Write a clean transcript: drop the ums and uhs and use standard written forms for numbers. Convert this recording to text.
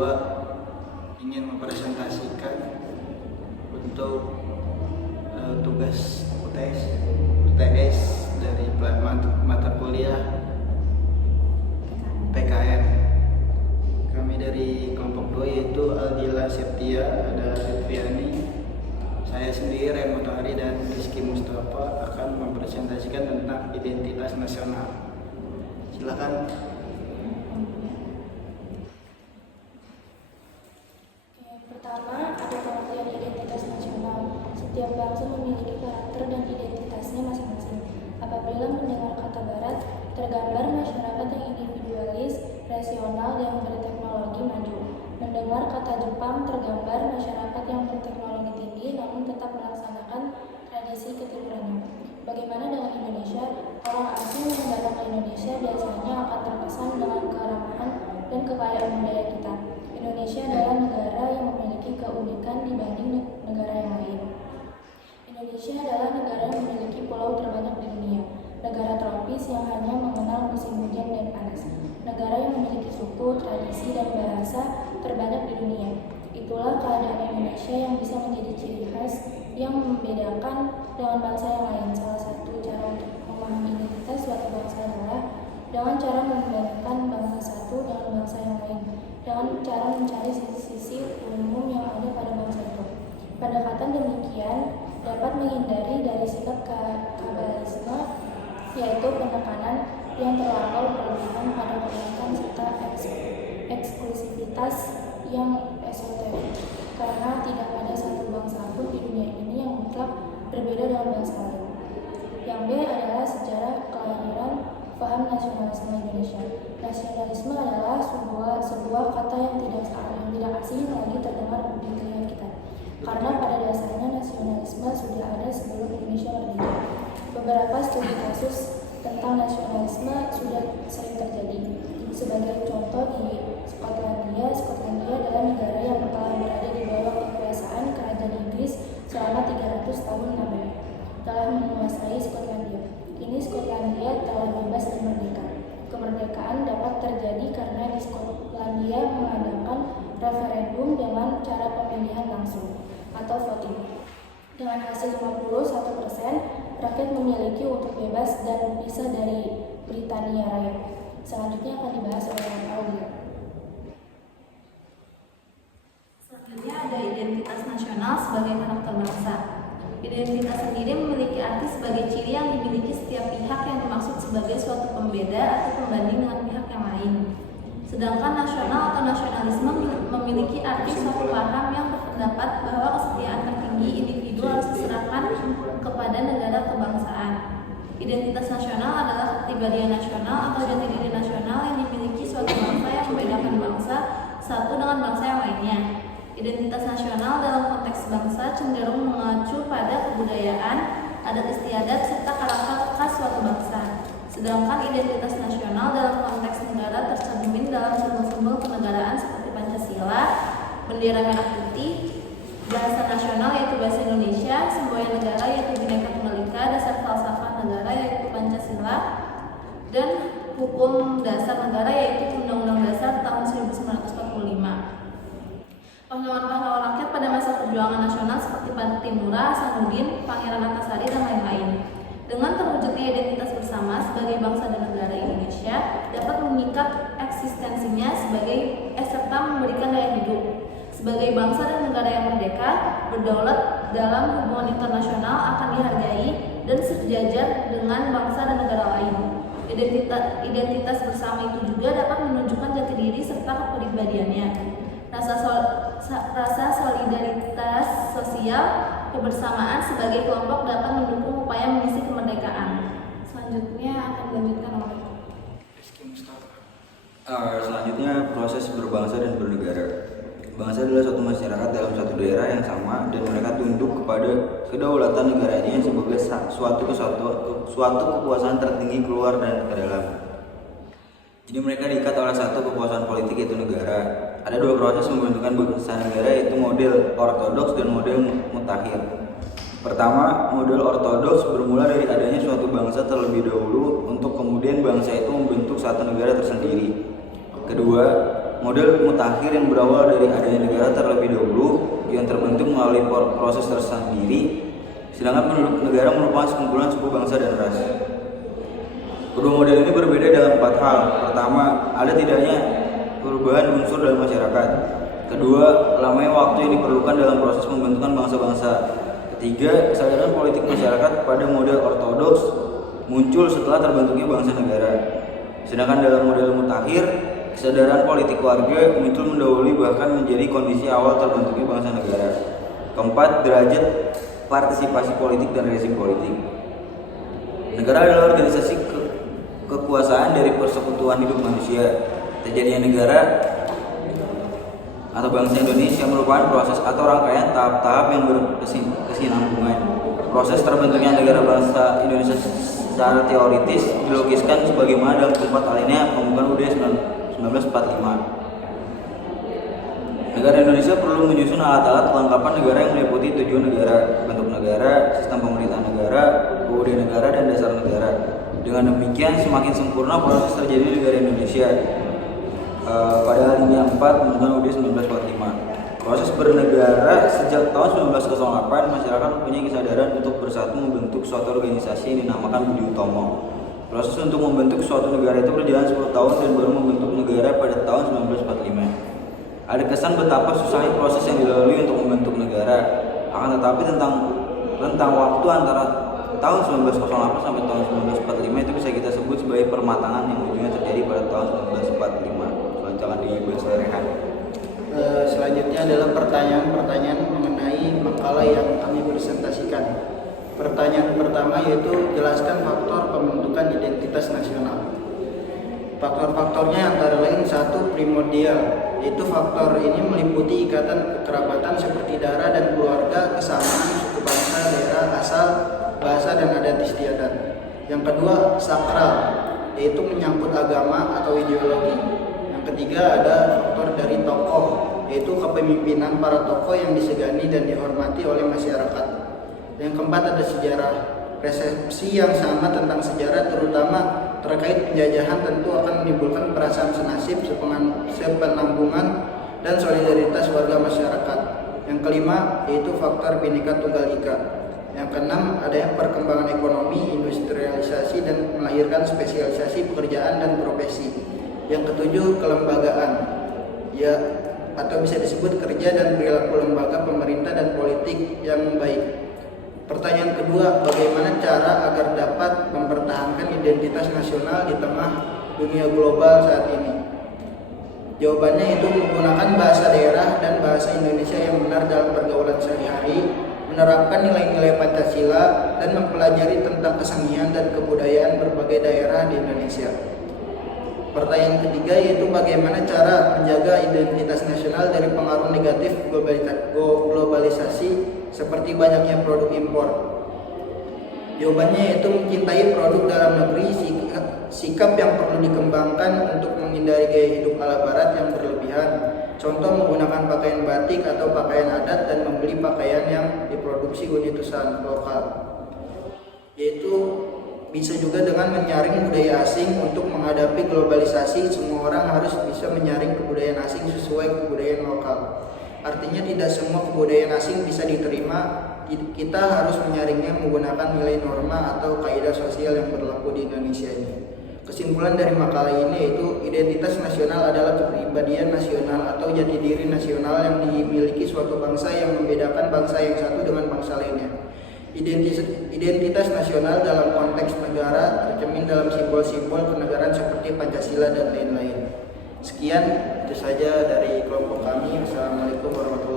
kedua ingin mempresentasikan untuk tugas UTS dari mata kuliah PKN. Kami dari kelompok 2 yaitu Aldila Septia, ada Setviani, saya sendiri Ren Matahari dan Rizky Mustafa akan mempresentasikan tentang identitas nasional. Silakan. Pertama, ada pengertian identitas nasional. Setiap bangsa memiliki karakter dan identitasnya masing-masing. Apabila mendengar kata Barat, tergambar masyarakat yang individualis, rasional, yang berteknologi maju. Mendengar kata Jepang, tergambar masyarakat yang berteknologi tinggi namun tetap melaksanakan tradisi ketimurannya. Bagaimana dengan Indonesia? Orang asing yang datang ke Indonesia biasanya akan terkesan dengan keramahan dan kekayaan budaya kita. Indonesia adalah negara yang memiliki keunikan dibanding negara yang lain. Indonesia adalah negara yang memiliki pulau terbanyak di dunia, negara tropis yang hanya mengenal musim hujan dan panas, negara yang memiliki suku, tradisi, dan bahasa terbanyak di dunia. Itulah keadaan Indonesia yang bisa menjadi ciri khas yang membedakan dengan bangsa yang lain. Salah satu cara untuk memahami identitas suatu bangsa adalah dengan cara membandingkan bangsa satu dengan bangsa yang lain, dengan cara mencari sisi-sisi umum yang ada pada bangsa itu. Pendekatan demikian dapat menghindari dari sikap kabalisme, yaitu penekanan yang terlampau berlebihan pada keunikan serta eksklusivitas yang esoterik, karena tidak ada satu bangsa pun di dunia ini yang mutlak berbeda dengan bangsa lain. Yang B adalah sejarah kelahiran paham nasionalisme Indonesia. Nasionalisme adalah sebuah kata yang tidak asing lagi terdengar di telinga kita, karena pada dasarnya nasionalisme sudah ada sebelum Indonesia merdeka. Beberapa studi kasus tentang nasionalisme sudah sering terjadi. Sebagai contoh, di Skotlandia adalah negara yang telah berada di bawah kekuasaan kerajaan Inggris selama 300 tahun lamanya, telah menguasai Skotlandia. Kini Skotlandia telah bebas dan merdeka. Kemerdekaan dapat terjadi karena di Skotlandia mengadakan referendum dengan cara pemilihan langsung atau voting. Dengan hasil 51%, rakyat memiliki untuk bebas dan pisah dari Britania Raya. Selanjutnya akan dibahas oleh Aulia. Selanjutnya ada identitas nasional sebagai karakter bangsa. Identitas sendiri memiliki arti sebagai ciri yang dimiliki setiap pihak yang dimaksud sebagai suatu pembeda atau pembanding dengan pihak yang lain. Sedangkan nasional atau nasionalisme memiliki arti suatu paham yang berpendapat bahwa kesetiaan tertinggi individu harus diserahkan kepada negara kebangsaan. Identitas nasional adalah kepribadian nasional atau jati diri nasional yang dimiliki suatu bangsa yang membedakan bangsa satu dengan bangsa yang lainnya. Identitas nasional dalam konteks bangsa cenderung mengacu pada kebudayaan, adat istiadat, serta karakter khas suatu bangsa. Sedangkan identitas nasional dalam konteks negara tercermin dalam simbol-simbol kenegaraan seperti Pancasila, bendera merah putih, bahasa nasional yaitu bahasa Indonesia, semboyan negara yaitu Bhinneka Tunggal Ika, dasar falsafah negara yaitu Pancasila, dan hukum dasar negara yaitu Undang-Undang Dasar tahun 1945. Pahlawan-pahlawan rakyat pada masa perjuangan nasional seperti Pantai Timura, Hasanuddin, Pangeran Antasari, dan lain-lain. Dengan terwujudnya identitas bersama sebagai bangsa dan negara Indonesia dapat mengikat eksistensinya serta memberikan daya hidup. Sebagai bangsa dan negara yang merdeka, berdaulat dalam hubungan internasional akan dihargai dan sejajar dengan bangsa dan negara lain. Identitas bersama itu juga dapat menunjukkan jati diri serta kepribadiannya. Rasa solidaritas sosial, kebersamaan sebagai kelompok dapat mendukung upaya mengisi kemerdekaan. Selanjutnya akan dilanjutkan oleh Rizky Mustafa. Selanjutnya proses berbangsa dan bernegara. Bangsa adalah suatu masyarakat dalam satu daerah yang sama dan mereka tunduk kepada kedaulatan negaranya sebagai suatu kekuasaan tertinggi keluar dan ke dalam. Jadi mereka diikat oleh satu kekuasaan politik yaitu negara. Ada dua proses membentukkan bangsa negara yaitu model ortodoks dan model mutakhir. Pertama, model ortodoks bermula dari adanya suatu bangsa terlebih dahulu untuk kemudian bangsa itu membentuk satu negara tersendiri. Kedua, model mutakhir yang berawal dari adanya negara terlebih dahulu yang terbentuk melalui proses tersendiri, sedangkan penduduk negara merupakan sekumpulan suku, bangsa, dan ras. Kedua model ini berbeda dalam 4 hal. Pertama, ada tidaknya perubahan unsur dalam masyarakat. Kedua, lamanya waktu yang diperlukan dalam proses pembentukan bangsa-bangsa. Ketiga, kesadaran politik masyarakat pada model ortodoks muncul setelah terbentuknya bangsa negara. Sedangkan dalam model mutakhir, kesadaran politik warga muncul mendahului bahkan menjadi kondisi awal terbentuknya bangsa negara. Keempat, derajat partisipasi politik dan rezim politik. Negara adalah organisasi kekuasaan dari persekutuan hidup manusia. Terjadinya negara atau bangsa Indonesia merupakan proses atau rangkaian tahap-tahap yang berkesinambungan. Proses terbentuknya negara bangsa Indonesia secara teoritis dilogiskan sebagaimana dalam keempat alinea pembukaan UUD 1945. Negara Indonesia perlu menyusun alat-alat kelengkapan negara yang meliputi tujuan negara, bentuk negara, sistem pemerintahan negara, UUD negara, dan dasar negara. Dengan demikian semakin sempurna proses terjadi negara Indonesia. Pada alinea 4 pembukaan UUD 1945. Proses bernegara sejak tahun 1908, masyarakat mempunyai kesadaran untuk bersatu membentuk suatu organisasi yang dinamakan Budi Utomo. Proses untuk membentuk suatu negara itu berjalan 10 tahun dan baru membentuk negara pada tahun 1945. Ada kesan betapa susahnya proses yang dilalui untuk membentuk negara. Akan tetapi tentang waktu antara tahun 1908 sampai tahun 1945 itu bisa kita sebut sebagai permatangan yang ujungnya terjadi pada tahun 1945. Jangan dibaca rehan. Selanjutnya adalah pertanyaan-pertanyaan mengenai makalah yang kami presentasikan. Pertanyaan pertama yaitu jelaskan faktor pembentukan identitas nasional. Faktor-faktornya antara lain satu, primordial, yaitu faktor ini meliputi ikatan kekerabatan seperti darah dan keluarga, kesamaan suku bangsa, daerah asal, bahasa, dan adat istiadat. Yang kedua, sakral, yaitu menyangkut agama atau ideologi. Yang ketiga ada faktor dari tokoh, yaitu kepemimpinan para tokoh yang disegani dan dihormati oleh masyarakat. Yang keempat ada sejarah, persepsi yang sama tentang sejarah terutama terkait penjajahan tentu akan menimbulkan perasaan senasib, sepenanggungan, dan solidaritas warga masyarakat. Yang kelima yaitu faktor Bhinneka Tunggal Ika. Yang keenam adanya perkembangan ekonomi, industrialisasi, dan melahirkan spesialisasi pekerjaan dan profesi. Yang ketujuh kelembagaan, ya atau bisa disebut kerja dan perilaku lembaga pemerintah dan politik yang baik. Pertanyaan kedua, bagaimana cara agar dapat mempertahankan identitas nasional di tengah dunia global saat ini? Jawabannya itu menggunakan bahasa daerah dan bahasa Indonesia yang benar dalam pergaulan sehari-hari, menerapkan nilai-nilai Pancasila, dan mempelajari tentang kesenian dan kebudayaan berbagai daerah di Indonesia. Pertanyaan ketiga yaitu bagaimana cara menjaga identitas nasional dari pengaruh negatif globalisasi seperti banyaknya produk impor. Jawabannya yaitu mencintai produk dalam negeri, sikap yang perlu dikembangkan untuk menghindari gaya hidup ala barat yang berlebihan. Contoh menggunakan pakaian batik atau pakaian adat dan membeli pakaian yang diproduksi unit usaha lokal. Yaitu bisa juga dengan menyaring budaya asing. Untuk menghadapi globalisasi, semua orang harus bisa menyaring kebudayaan asing sesuai kebudayaan lokal. Artinya tidak semua kebudayaan asing bisa diterima. Kita harus menyaringnya menggunakan nilai norma atau kaidah sosial yang berlaku di Indonesia ini. Kesimpulan dari makalah ini yaitu identitas nasional adalah kepribadian nasional atau jati diri nasional yang dimiliki suatu bangsa yang membedakan bangsa yang satu dengan bangsa lainnya. Identitas nasional dalam konteks negara tercermin dalam simbol-simbol kenegaraan seperti Pancasila dan lain-lain. Sekian, itu saja dari kelompok kami. Assalamualaikum warahmatullahi wabarakatuh.